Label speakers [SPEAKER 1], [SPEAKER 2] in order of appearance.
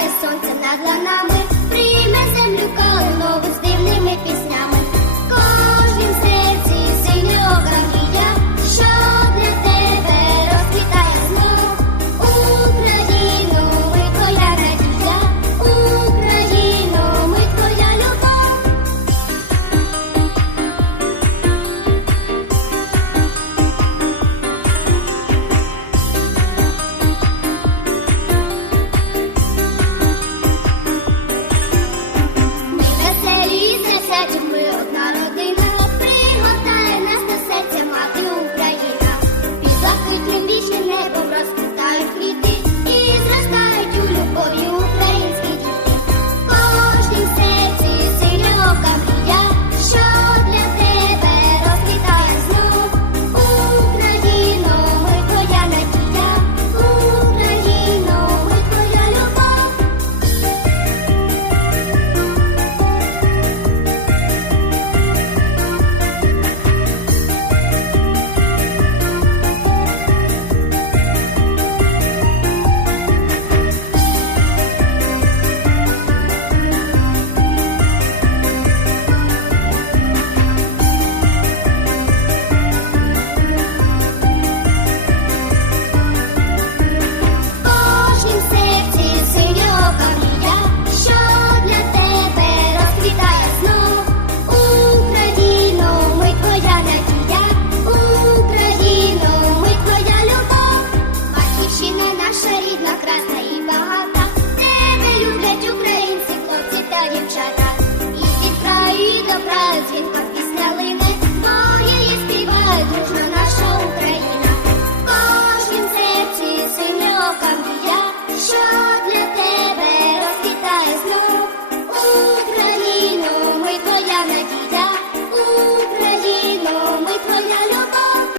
[SPEAKER 1] eso
[SPEAKER 2] están allí.